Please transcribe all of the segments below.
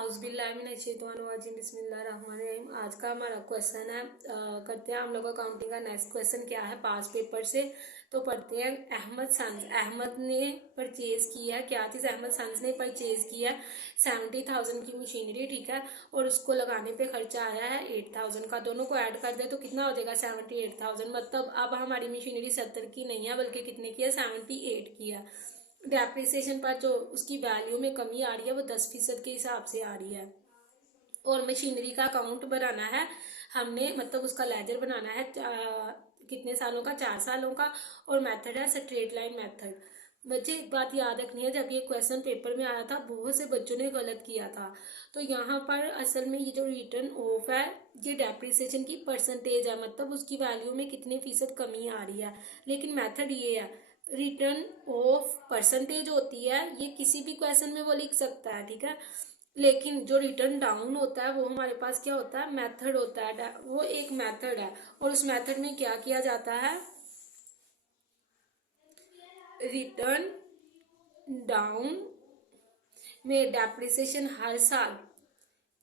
हाउज़बिल्लाहिमिनश्शैतानिर्रजीम बिस्मिल्लाहिर्रहमानिर्रहीम। आज का हमारा क्वेश्चन है, करते हैं हम लोग अकाउंटिंग का। नेक्स्ट क्वेश्चन क्या है, पास पेपर से। तो पढ़ते हैं। अहमद ने परचेज किया, क्या चीज़ अहमद सन्स ने परचेज किया 70,000 की मशीनरी, ठीक है। और उसको लगाने पे खर्चा आया है 8,000 का। दोनों को ऐड कर दे तो कितना हो जाएगा 78,000। मतलब अब हमारी मशीनरी 70 की नहीं है बल्कि कितने की है, 78 की है। डेप्रिसिएशन पर जो उसकी वैल्यू में कमी आ रही है वो 10% के हिसाब से आ रही है। और मशीनरी का अकाउंट बनाना है हमने, मतलब उसका लेजर बनाना है कितने सालों का, 4 सालों का। और मेथड है स्ट्रेट लाइन मेथड। बच्चे एक बात याद रखनी है, जब ये क्वेश्चन पेपर में आया था बहुत से बच्चों ने गलत किया था। तो यहाँ पर असल में ये जो रिटर्न ऑफ है ये डेप्रिसिएशन की परसेंटेज है, मतलब उसकी वैल्यू में कितने फीसद कमी आ रही है। लेकिन मेथड ये है, रिटर्न ऑफ परसेंटेज होती है, ये किसी भी क्वेश्चन में वो लिख सकता है, ठीक है। लेकिन जो रिटर्न डाउन होता है वो हमारे पास क्या होता है, मेथड होता है। वो एक मेथड है और उस मेथड में क्या किया जाता है, रिटर्न डाउन में डेप्रिसिएशन हर साल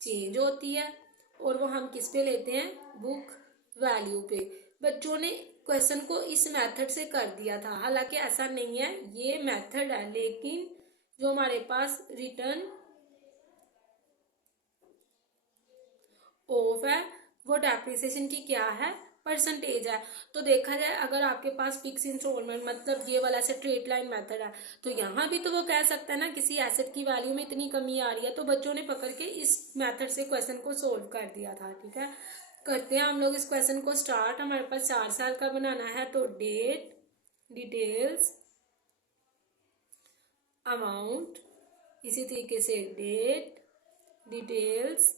चेंज होती है और वो हम किस पे लेते हैं, बुक वैल्यू पे। बच्चों ने क्वेश्चन को इस मेथड से कर दिया था, हालांकि ऐसा नहीं है, ये मेथड है। लेकिन जो हमारे पास रिटर्न ऑफ है वो डेप्रिसिएशन की क्या है, परसेंटेज है। तो देखा जाए अगर आपके पास फिक्स इंस्टॉलमेंट, मतलब ये वाला स्ट्रेट लाइन मेथड है, तो यहाँ भी तो वो कह सकता है ना किसी एसेट की वैल्यू में इतनी कमी आ रही है। तो बच्चों ने पकड़ के इस मेथड से क्वेश्चन को सोल्व कर दिया था, ठीक है। करते हैं हम लोग इस क्वेश्चन को स्टार्ट। हमारे पास 4 साल का बनाना है, तो डेट, डिटेल्स, अमाउंट, इसी तरीके से डेट, डिटेल्स,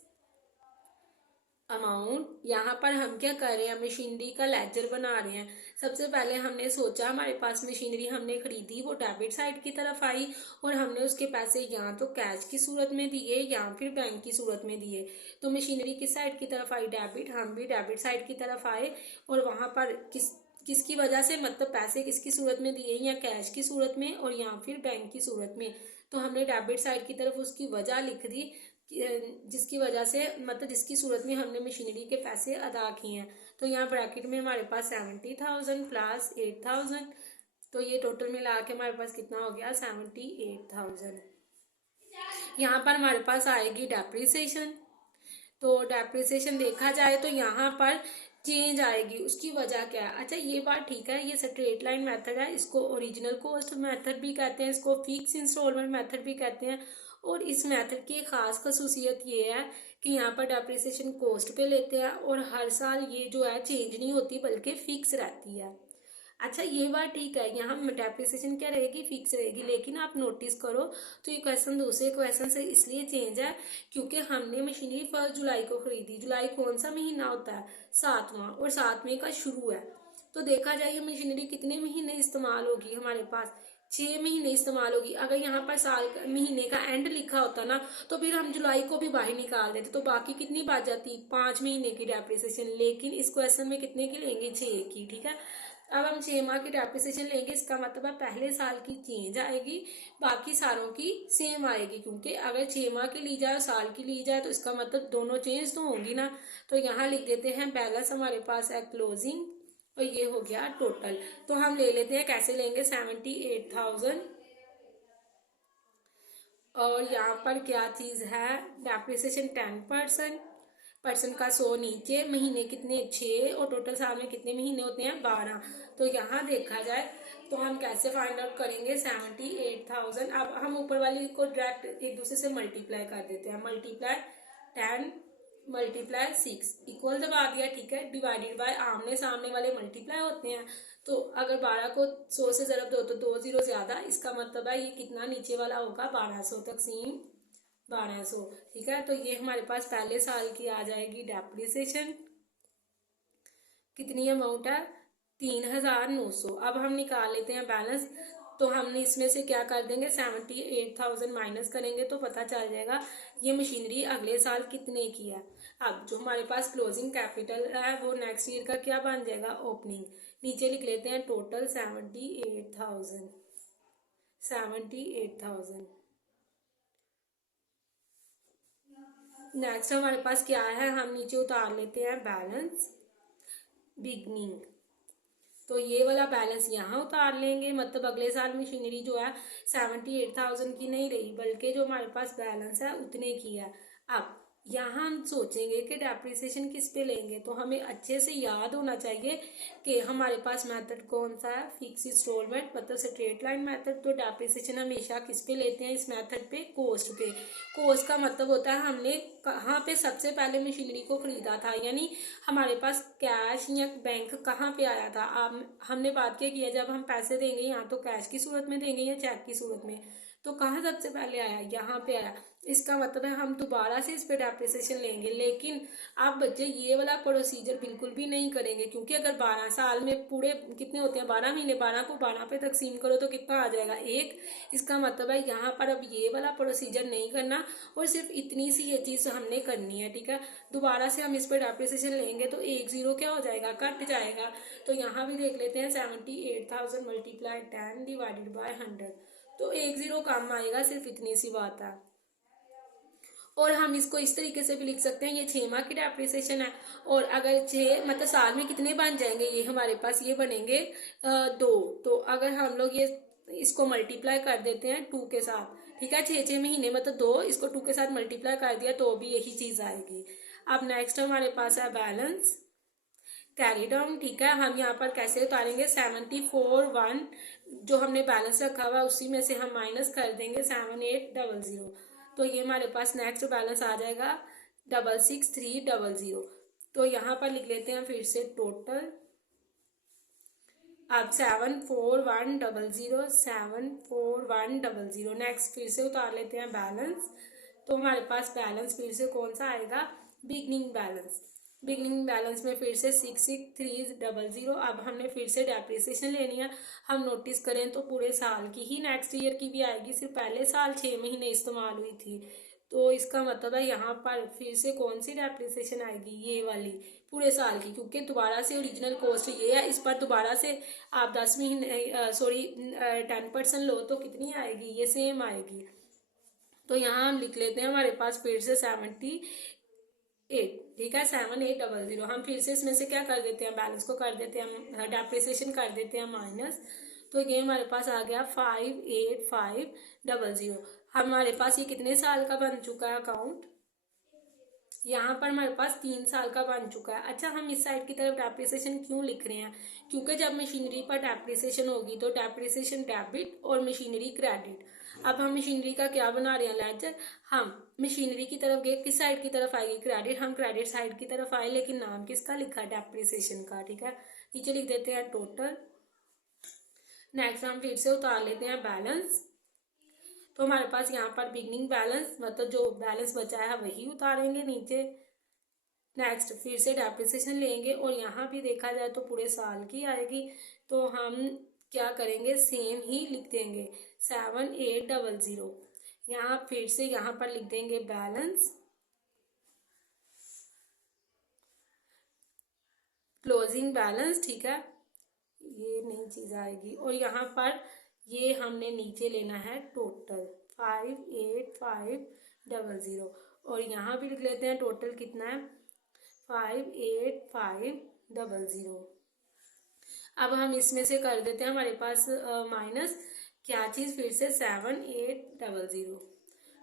अमाउंट। यहाँ पर हम क्या कर रहे हैं, मशीनरी का लेजर बना रहे हैं। सबसे पहले हमने सोचा हमारे पास मशीनरी हमने खरीदी, वो डेबिट साइड की तरफ आई और हमने उसके पैसे या तो कैश की सूरत में दिए या फिर बैंक की सूरत में दिए। तो मशीनरी किस साइड की तरफ आई, डेबिट। हम भी डेबिट साइड की तरफ आए और वहाँ पर किसकी वजह से, मतलब पैसे किसकी सूरत में दिए, या कैश की सूरत में और या फिर बैंक की सूरत में। तो हमने डेबिट साइड की तरफ उसकी वजह लिख दी, जिसकी वजह से, मतलब जिसकी सूरत में हमने मशीनरी के पैसे अदा किए हैं। तो यहाँ ब्रैकेट में हमारे पास 70,000 प्लस 8,000, तो ये टोटल मिला के हमारे पास कितना हो गया, 78,000। यहाँ पर हमारे पास आएगी डेप्रिसिएशन। तो डेप्रिसिएशन देखा जाए तो यहाँ पर चेंज आएगी, उसकी वजह क्या है। अच्छा ये बात ठीक है, ये स्ट्रेट लाइन मेथड है, इसको ओरिजिनल कॉस्ट मेथड भी कहते हैं, इसको फिक्स इंस्टॉलमेंट मेथड भी कहते हैं। और इस मेथड की खास खसूसियत ये है कि यहाँ पर डेप्रिसिएशन कॉस्ट पे लेते हैं और हर साल ये जो है चेंज नहीं होती बल्कि फिक्स रहती है। अच्छा ये बात ठीक है, यहाँ डेप्रिसिएशन क्या रहेगी, फिक्स रहेगी। लेकिन आप नोटिस करो तो ये क्वेश्चन दूसरे क्वेश्चन से इसलिए चेंज है क्योंकि हमने मशीनरी 1 जुलाई को खरीदी। जुलाई कौन सा महीना होता है, 7वां, और 7वें का शुरू है। तो देखा जाए ये मशीनरी कितने महीने इस्तेमाल होगी, हमारे पास 6 महीने इस्तेमाल होगी। अगर यहाँ पर साल महीने का एंड लिखा होता ना तो फिर हम जुलाई को भी बाहर निकाल देते, तो बाकी कितनी बात जाती, 5 महीने की डेप्रिसिएशन। लेकिन इस क्वेश्चन में कितने की लेंगे, 6 की, ठीक है। अब हम 6 माह की डेप्रिसिएशन लेंगे, इसका मतलब है पहले साल की चेंज आएगी, बाकी सालों की सेम आएगी। क्योंकि अगर 6 माह की ली जाए और साल की ली जाए तो इसका मतलब दोनों चेंज तो होंगी ना। तो यहाँ लिख देते हैं बैलेंस हमारे पास है क्लोजिंग और ये हो गया टोटल। तो हम ले लेते हैं, कैसे लेंगे, 78,000 और यहाँ पर क्या चीज़ है, डेप्रिसिएशन 10%, परसेंट का 100 नीचे, महीने कितने, 6, और टोटल साल में कितने महीने होते हैं, 12। तो यहाँ देखा जाए तो हम कैसे फाइंड आउट करेंगे 78,000। अब हम ऊपर वाली को डायरेक्ट एक दूसरे से मल्टीप्लाई कर देते हैं। मल्टीप्लाई 10 मल्टीप्लाई 6 इक्वल दबा दिया, ठीक है। डिवाइडेड बाय आमने सामने वाले मल्टीप्लाई होते हैं। तो अगर 12 को 100 से ज़रब दो तो 2 0 ज़्यादा, इसका मतलब है ये कितना नीचे वाला होगा, 1200 तकसीम 1200, ठीक है। तो ये हमारे पास पहले साल की आ जाएगी डेप्रिसिएशन, कितनी अमाउंट है, 3,900। अब हम निकाल लेते हैं बैलेंस। तो हमने इसमें से क्या कर देंगे, 78,000 माइनस करेंगे तो पता चल जाएगा ये मशीनरी अगले साल कितने की है। अब जो हमारे पास क्लोजिंग कैपिटल है वो नेक्स्ट ईयर का क्या बन जाएगा, ओपनिंग। नीचे लिख लेते हैं टोटल 78,000। नेक्स्ट हमारे पास क्या है, हम नीचे उतार लेते हैं बैलेंस बिगनिंग। तो ये वाला बैलेंस यहाँ उतार लेंगे, मतलब अगले साल मशीनरी जो है 78,000 की नहीं रही, बल्कि जो हमारे पास बैलेंस है उतने की है। अब यहाँ हम सोचेंगे कि डेप्रिसिएशन किस पे लेंगे, तो हमें अच्छे से याद होना चाहिए कि हमारे पास मेथड कौन सा है, फिक्स इंस्टॉलमेंट मतलब स्ट्रेट लाइन मेथड। तो डेप्रिसिएशन हमेशा किस पे लेते हैं इस मेथड पे, कॉस्ट पे। कॉस्ट का मतलब होता है हमने कहाँ पे सबसे पहले मशीनरी को खरीदा था, यानी हमारे पास कैश या बैंक कहाँ पे आया था। अब हमने बात क्या की है, जब हम पैसे देंगे यहाँ तो कैश की सूरत में देंगे या चेक की सूरत में, तो कहाँ सबसे पहले आया, यहाँ पे आया। इसका मतलब है हम दोबारा से इस पे डेप्रिसिएशन लेंगे। लेकिन आप बच्चे ये वाला प्रोसीजर बिल्कुल भी नहीं करेंगे, क्योंकि अगर 12 साल में पूरे कितने होते हैं, 12 महीने, 12 को 12 पे तकसीम करो तो कितना आ जाएगा, 1। इसका मतलब है यहाँ पर अब ये वाला प्रोसीजर नहीं करना, और सिर्फ इतनी सी ये चीज़ हमने करनी है, ठीक है। दोबारा से हम इस पर डेप्रिसिएशन लेंगे तो 10 क्या हो जाएगा, कट जाएगा। तो यहाँ भी देख लेते हैं 78,000 मल्टीप्लाई 10 डिवाइडेड बाय 100, तो 10 कम आएगा, सिर्फ इतनी सी बात है। और हम इसको इस तरीके से भी लिख सकते हैं, ये 6 माह की डेप्रिसिएशन है, और अगर 6 मतलब साल में कितने बन जाएंगे, ये हमारे पास ये बनेंगे 2। तो अगर हम लोग ये इसको मल्टीप्लाई कर देते हैं 2 के साथ, ठीक है, 6 महीने मतलब 2, इसको 2 के साथ मल्टीप्लाई कर दिया तो भी यही चीज़ आएगी। अब नेक्स्ट हमारे पास है बैलेंस कैरी डाउन, ठीक है। हम यहाँ पर कैसे उतारेंगे, 74,1 जो हमने बैलेंस रखा हुआ उसी में से हम माइनस कर देंगे 7800, तो ये हमारे पास नेक्स्ट बैलेंस आ जाएगा 66,300। तो यहाँ पर लिख लेते हैं फिर से टोटल। अब 74,100, 74,100, नेक्स्ट फिर से उतार लेते हैं बैलेंस। तो हमारे पास बैलेंस फिर से कौन सा आएगा, बिगनिंग बैलेंस। बिगनिंग बैलेंस में फिर से 66,300। अब हमने फिर से डेप्रिसिएशन लेनी है। हम नोटिस करें तो पूरे साल की ही नेक्स्ट ईयर की भी आएगी, सिर्फ पहले साल 6 महीने इस्तेमाल हुई थी। तो इसका मतलब है यहाँ पर फिर से कौन सी डेप्रिसिएशन आएगी, ये वाली पूरे साल की, क्योंकि दोबारा से ओरिजिनल कॉस्ट ये है, इस पर दोबारा से आप 10 महीने 10% लो तो कितनी आएगी, ये सेम आएगी। तो यहाँ हम लिख लेते हैं हमारे पास फिर से 78, ठीक है, 7800। हम फिर से इसमें से क्या कर देते हैं, बैलेंस को कर देते हैं, डेप्रिसिएशन कर देते हैं माइनस। तो ये हमारे पास आ गया 58,500। हमारे पास ये कितने साल का बन चुका है अकाउंट, यहाँ पर हमारे पास 3 साल का बन चुका है। अच्छा, हम इस साइड की तरफ डेप्रिसिएशन क्यों लिख रहे हैं, क्योंकि जब मशीनरी पर डेप्रिसिएशन होगी तो डेप्रिसिएशन डेबिट और मशीनरी क्रेडिट। अब हम मशीनरी का क्या बना रहे हैं, लेजर। हम मशीनरी की तरफ गए, किस साइड की तरफ आएगी, क्रेडिट, हम क्रेडिट साइड की तरफ आए, लेकिन नाम किसका लिखा, डेप्रिसिएशन का, ठीक है। नीचे लिख देते हैं टोटल। नेक्स्ट हम फिर से उतार लेते हैं बैलेंस। तो हमारे पास यहाँ पर बिगनिंग बैलेंस मतलब जो बैलेंस बचा है वही उतारेंगे नीचे। नेक्स्ट फिर से डेप्रिसिएशन लेंगे, और यहाँ भी देखा जाए तो पूरे साल की आएगी, तो हम क्या करेंगे, सेम ही लिख देंगे 7800। यहाँ फिर से यहाँ पर लिख देंगे बैलेंस क्लोजिंग बैलेंस, ठीक है, ये नई चीज़ आएगी। और यहाँ पर ये हमने नीचे लेना है टोटल 58,500, और यहाँ भी लिख लेते हैं टोटल कितना है 58,500। अब हम इसमें से कर देते हैं हमारे पास माइनस क्या चीज़, फिर से 7800।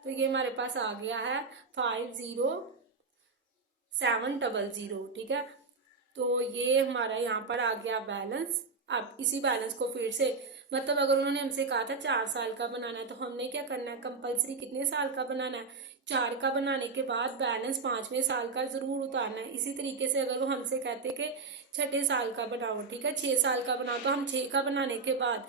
तो ये हमारे पास आ गया है 50,700, ठीक है। तो ये हमारा यहाँ पर आ गया बैलेंस। अब इसी बैलेंस को फिर से मतलब अगर उन्होंने हमसे कहा था 4 साल का बनाना है, तो हमने क्या करना है, कंपलसरी कितने साल का बनाना है, 4 का बनाने के बाद बैलेंस 5वें साल का जरूर उतारना है। इसी तरीके से अगर वो हमसे कहते कि 6ठे साल का बनाओ, ठीक है, 6 साल का बनाओ, तो हम 6 का बनाने के बाद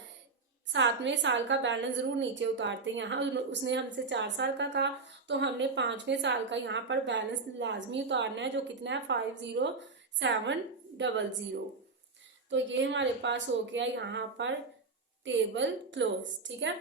7वें साल का बैलेंस जरूर नीचे उतारते हैं। यहाँ उसने हमसे 4 साल का कहा, तो हमने 5वें साल का यहाँ पर बैलेंस लाजमी उतारना है, जो कितना है 50,700। तो ये हमारे पास हो गया यहाँ पर टेबल क्लोज, ठीक है।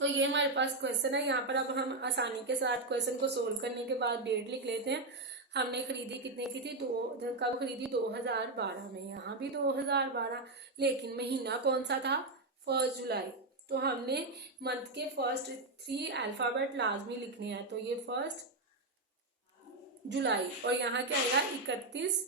तो ये हमारे पास क्वेश्चन है। यहाँ पर अब हम आसानी के साथ क्वेश्चन को सोल्व करने के बाद डेट लिख लेते हैं। हमने खरीदी कितने की थी, कब खरीदी, 2012 में, यहाँ भी 2012, लेकिन महीना कौन सा था, 1 जुलाई। तो हमने मंथ के फर्स्ट 3 अल्फ़ाबेट लाजमी लिखने हैं, तो ये फर्स्ट जुलाई, और यहाँ क्या आएगा 31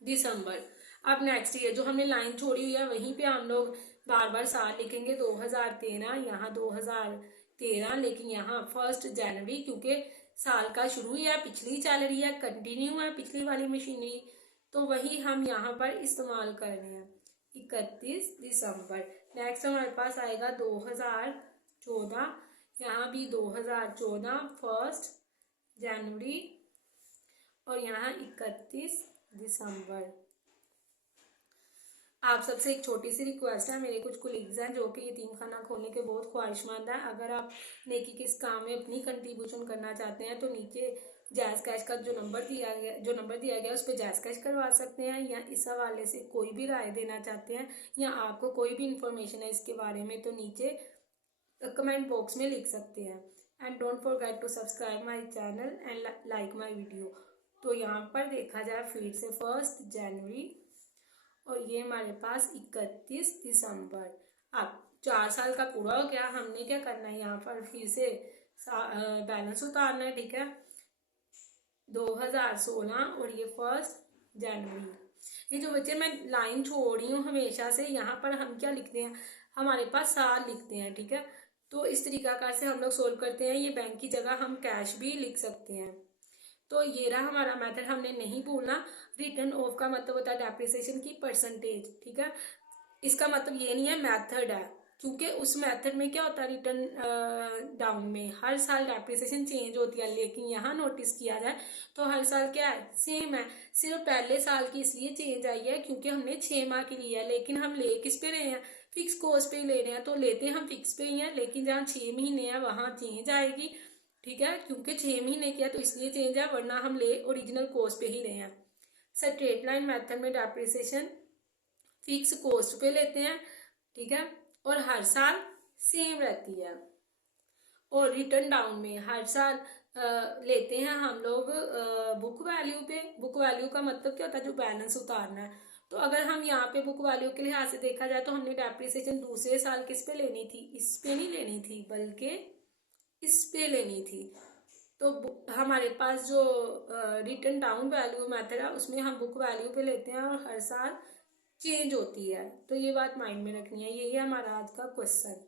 दिसंबर। अब नेक्स्ट ईयर जो हमने लाइन छोड़ी हुई है वहीं पे हम लोग बार बार साल लिखेंगे, 2013, यहाँ 2013, लेकिन यहाँ 1 जनवरी, क्योंकि साल का शुरू ही है, पिछली चल रही है, कंटिन्यू है पिछली वाली मशीनरी, तो वही हम यहाँ पर इस्तेमाल कर रहे हैं, 31 दिसंबर। नेक्स्ट हमारे पास आएगा 2014, यहाँ भी 2014 1 जनवरी, और यहाँ 31 दिसंबर। आप सबसे एक छोटी सी रिक्वेस्ट है, मेरे कुछ कोलीग्स हैं जो कि यतीम खाना खोलने के बहुत ख्वाहिशमंद हैं। अगर आप नेकी के इस काम में अपनी कंट्रीब्यूशन करना चाहते हैं तो नीचे जायज़ कैश का जो नंबर दिया गया उस पर जायज़ कैश करवा सकते हैं, या इस हवाले से कोई भी राय देना चाहते हैं या आपको कोई भी इंफॉर्मेशन है इसके बारे में तो नीचे कमेंट बॉक्स में लिख सकते हैं। And don't forget to subscribe my channel and like my video. तो यहाँ पर देखा जाए फिर से 1 जनवरी, और ये हमारे पास 31 दिसंबर। अब 4 साल का पूरा हो गया, हमने क्या करना है, यहाँ पर फिर से बैलेंस उतारना है, ठीक है। 2016 और ये 1 जनवरी। ये जो बच्चे मैं लाइन छोड़ रही हूँ हमेशा से, यहाँ पर हम क्या लिखते हैं, हमारे पास साल लिखते हैं, ठीक है। तो इस तरीकाकार से हम लोग सोल्व करते हैं। ये बैंक की जगह हम कैश भी लिख सकते हैं। तो ये रहा हमारा मेथड, हमने नहीं भूलना। रिटर्न ऑफ का मतलब होता है डेप्रिसिएशन की परसेंटेज, ठीक है। इसका मतलब ये नहीं है मेथड है, क्योंकि उस मेथड में क्या होता है, रिटर्न डाउन में हर साल डेप्रिसिएशन चेंज होती है, लेकिन यहाँ नोटिस किया जाए तो हर साल क्या है, सेम है। सिर्फ पहले साल की इसलिए चेंज आई है क्योंकि हमने 6 माह की लिया है, लेकिन हम ले किस पे रहे हैं, फिक्स कॉस्ट पे ले रहे हैं, तो लेते हम फिक्स पे ही हैं, लेकिन जहाँ 6 महीने हैं वहाँ चेंज आएगी, ठीक है। क्योंकि 6 महीने किया तो इसलिए चेंज है, वरना हम ले ओरिजिनल कॉस्ट पे ही रहे हैं। स्ट्रेट लाइन मेथड में डेप्रिसिएशन फिक्स कॉस्ट पे लेते हैं, ठीक है, और हर साल सेम रहती है। और रिटर्न डाउन में हर साल लेते हैं हम लोग बुक वैल्यू पे। बुक वैल्यू का मतलब क्या होता है, जो बैलेंस उतारना है। तो अगर हम यहाँ पे बुक वैल्यू के लिहाज से देखा जाए तो हमने डेप्रिसिएशन दूसरे साल किस पे लेनी थी, इस पे नहीं लेनी थी, बल्कि इस पे लेनी थी। तो हमारे पास जो रिटर्न डाउन वैल्यू मेथड है उसमें हम बुक वैल्यू पे लेते हैं और हर साल चेंज होती है। तो ये बात माइंड में रखनी है। यही है हमारा आज का क्वेश्चन।